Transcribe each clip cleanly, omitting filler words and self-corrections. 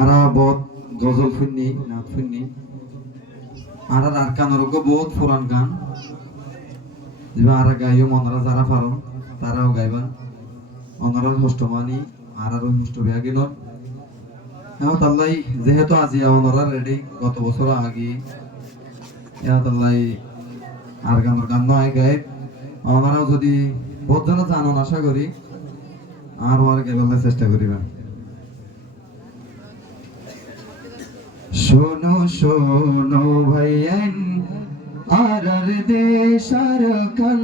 আরা বহুত গজল শুননি নাচ শুননি আর কানরকে বহুত পুরান গান যেবা আর গাইও মনরা যারা পারন তারাও গাইবা অনরা হষ্টমানি আর হষ্ট বিয়াগিন এখন তাল্লাই যেহেতু আজি অনরা রেডি গত বছর আগে এখন তাল্লাই আর গান নয় গাই অনরাও যদি বহুত জন জানন আশা করি আর গাইবার চেষ্টা করিবা। শোনো শোনো ভাইয়ান আর দেশ আর কান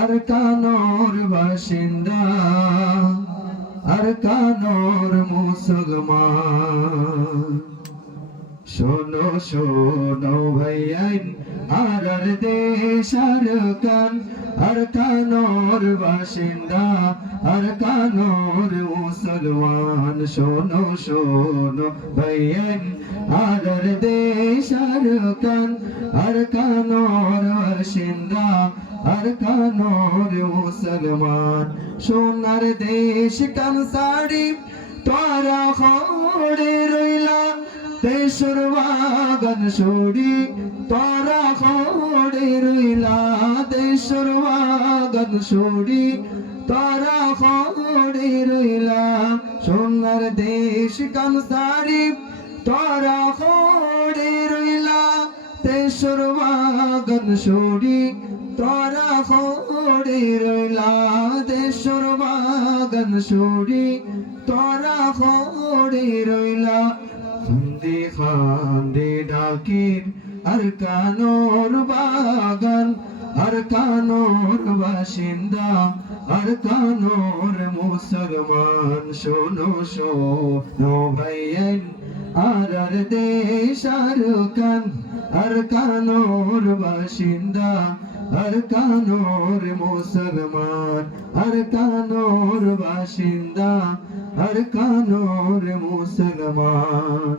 আর কানোর বাসিন্দা আর কানোর মুসলমান। শোনো শোনো ভাইয়ান আর দেশ আর কান আর কানোর বাসিন্দা আর কানোর মুসলমান। শোনো শোনো ভাইয়ান আর দেশ আর কান আর কানোর বাসিন্দা আর কানোর মুসলমান। সোনার দেশ কান সাড়ি তোরা খড়ে রইলা দেশর বাগান সড়ি তোরা খড়ে রইলা দেশর বাগান সড়ি তোরা খড়ে রইলা। সোনার দেশ কান সাড়ি তোরা খড়ে রইলা দেশর বাগান সড়ি তোরা খড়ে রইলা দেশর বাগান সড়ি তোরা খড়ে রইলা। খান্দে খান্দে ডাকির আর কানোর বাগান আর কানোর বাসিন্দা আর কানোর মুসলমান। শোনো শোনো ভাইয়ান আর দেশ আর কান আর কানোর বাসিন্দা আর কানোর মুসলমান আর কানোর বাসিন্দা আর কানোর মুসলমান।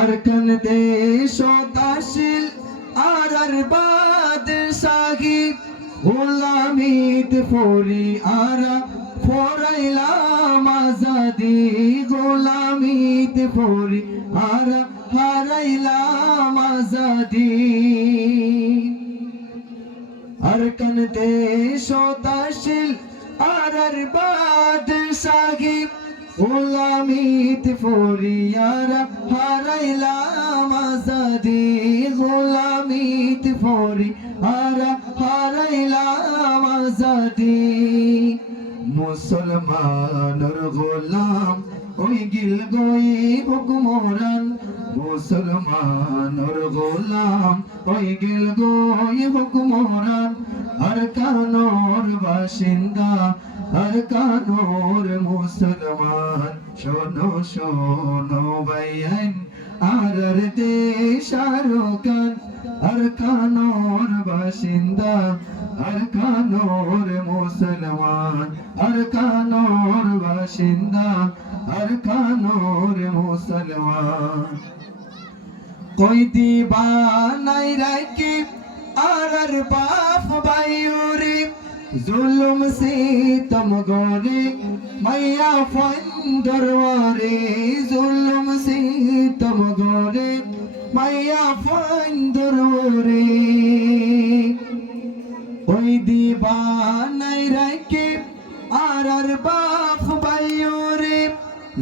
আর কান দেশ তাশিল আর বাদশাহী গোলামিত ফরি আর ফরাইলাম আজাদি গোলামিত ফরি আর হারাইলাম আজাদি। আর কান দেশ তাশিল আর বাদশাহী গোলামিত ফরি আর হারাইলাম আজাদি গোলামিত ফরি আর হারাইলাম আজাদি। মুসলমানের গোলাম ওই গিল গই হুকুমরান মুসলমানের গোলাম ওই গিল গই হুকুমরান। আর কানোর বাসিন্দা আর কানোর মুসলমান। শোনো শোনো ভাইয়ান আর দেশ আর কান আর কানোর বাসিন্দা আর কানোর মুসলমান আর কানোর বাসিন্দা আর কানোর মুসলমান। কই দিবা নাই রাখি আর বাপ বাইউরি জুলুম সিতম গরে মাইয়া ফন্দরওয়ারে জুলুম সিতম গরে মাইয়া ফন্দরওয়ারে। ওই দিবা নাই রাখি আর বাপ বাইউরি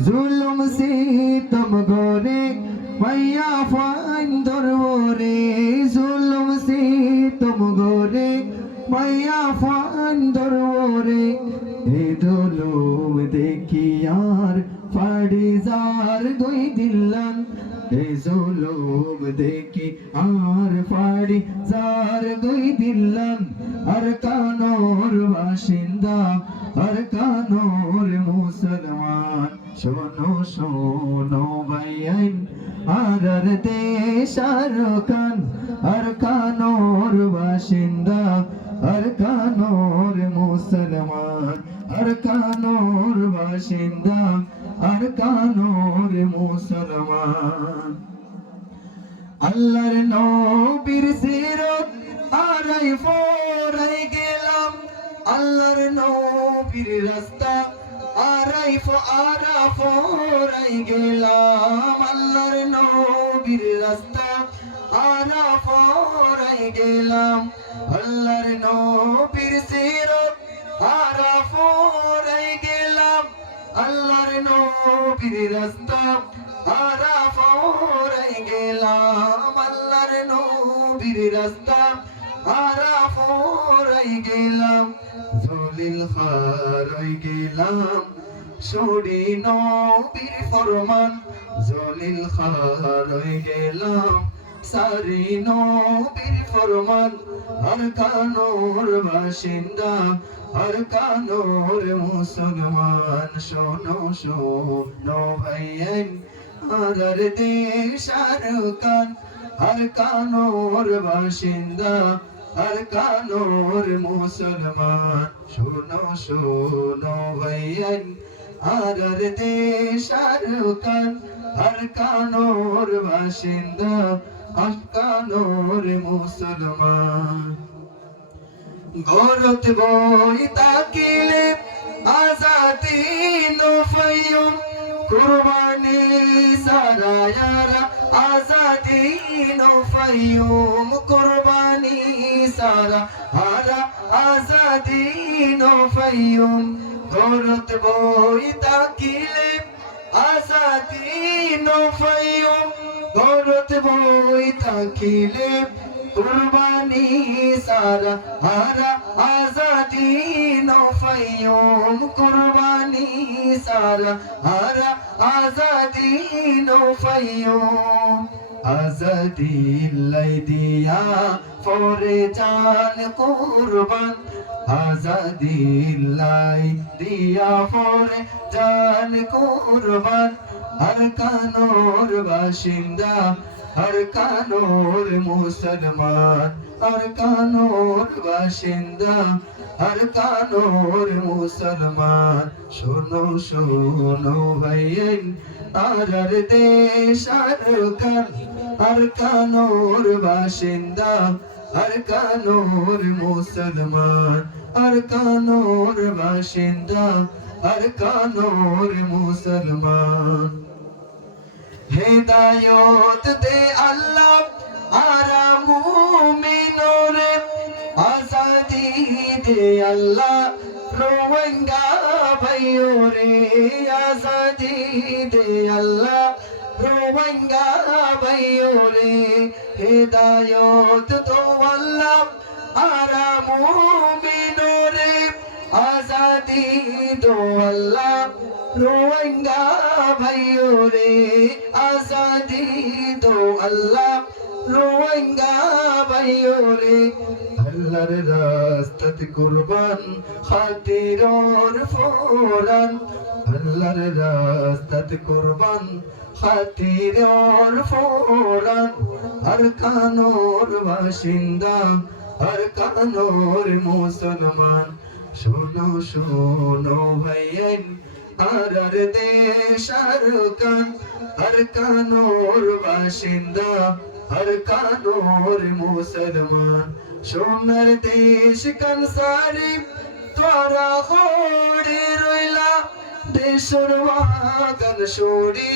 জুলুম সিতম গরে মাইয়া ফন্দরওয়ারে জুলুম সিতম গরে মাইয়া ফন্দরওয়ারে। এ জুলুম দেখি আর ফাড়ি যার গই দিল্লান এ জুলুম দেখি আর ফাড়ি যার গই দিল্লান। আর কানোর বাসিন্দা আর কানোর মুসলমান। শোনো শোনো ভাইয়ান আর দেশ আর কান আর কানোর বাসিন্দা আর কানোর মুসলমান আর কানোর বাসিন্দা আর কানোর মুসলমান। আল্লাহর নবীর সিরত আড়াই ফোরাই গেলাম আল্লাহর নবীর রাস্তা আর আরাফরাই গেলাম আল্লাহর নবীর রাস্তা আরাফরাই গেলাম আল্লাহর নবীর সিরাত আরাফরাই গেলাম আল্লাহর নবীর রাস্তা আরাফরাই গেলাম আল্লাহর নবীর রাস্তা আরাফরাই গেলাম জলিল খারাই গেলাম শুনি নবীর ফরমান জলিল খারাই গেলাম সারি নবীর ফরমান আর কানোর বাসিন্দা আর কানোর মুসলমান শোনো শোনো ভাইয়েন আর দেশ আর কান আর কানোর বাসিন্দা আর কানোর মুসলমান শোনো শোনো ভাইয়েন আর দেশ আর কান আর কানোর বাসিন্দা আর কানোর মুসলমান গরত বই তাকিলে আজাদি নফয়ুম কুরবানি সারায়ারা আজাদি নফয়ুম কুরবানি সারা হারা আজাদি নফয়ুম গরত বই তাকিলে আজাদি নফয়ুম গরত বই তাকিলে কুরবানি সারা হারা আজাদি নফয়ুম কুরবানি সারা হারা আজাদি নফয়ুম আজাদি লাই দিয়া ফরে জান কুরবান আজাদি লাই দিয়া ফরে জান কুরবান আর কানোর বাসিন্দা আর কানোর মুসলমান আর কানোর বাসিন্দা আর কানোর মুসলমান শোনো শোনো ভাইয়েন আর দেশ আর কান আর কানোর বাসিন্দা আর কানোর মুসলমান আর কানোর বাসিন্দা আর কানোর মুসলমান হেদায়ত দে আল্লাহ আরা মুমিনরে আজাদি দে আল্লাহ রোহিঙ্গা ভাইয়োরে আজাদি দে আল্লাহ রোহিঙ্গা ভাইয়োরে হেদায়ত তো আল্লাহ আরা মুমিনরে আজাদি দো আল্লাহ রোহিঙ্গা ভাইয়োরে আজাদি দো আল্লাহ রোহিঙ্গা ভাইয়োরে আল্লাহর রাস্তাত কুরবান খাতিরর ফোরান আল্লাহর রাস্তাত কুরবান খাতিরর ফোরান আর কানোর বাসিন্দা আর কানোর মুসলমান শোনো শোনো ভাইয়েন আর দেশ আর কান আর কানোর বাসিন্দা আর কানোর মুসলমান সোনার দেশ কান সারি তোরা খোড়ে রইলা দেশর বাগান সরি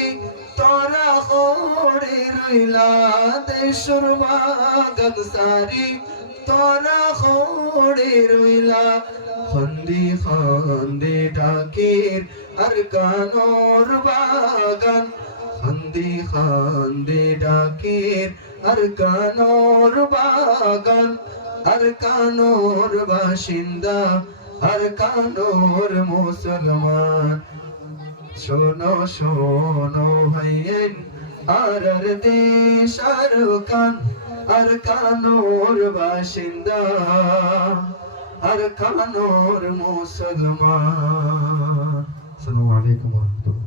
তোরা খোড়ে রইলা দেশর বাগান সারি তোরা খোড়ে রইলা খন্দি খন্দি ডাকের আর কানোর বাগান খন্দি খন্দি ডাকের আর কানোর বাগান আর কানোর বাসিন্দা আর কানোর মুসলমান শোনো শোনো ভাইয়েন আর দেশ আর কান আর কানোর বাসিন্দা আর কানোর মুসলমান। আসসালামু আলাইকুম ওয়া রাহমাতুল্লাহ।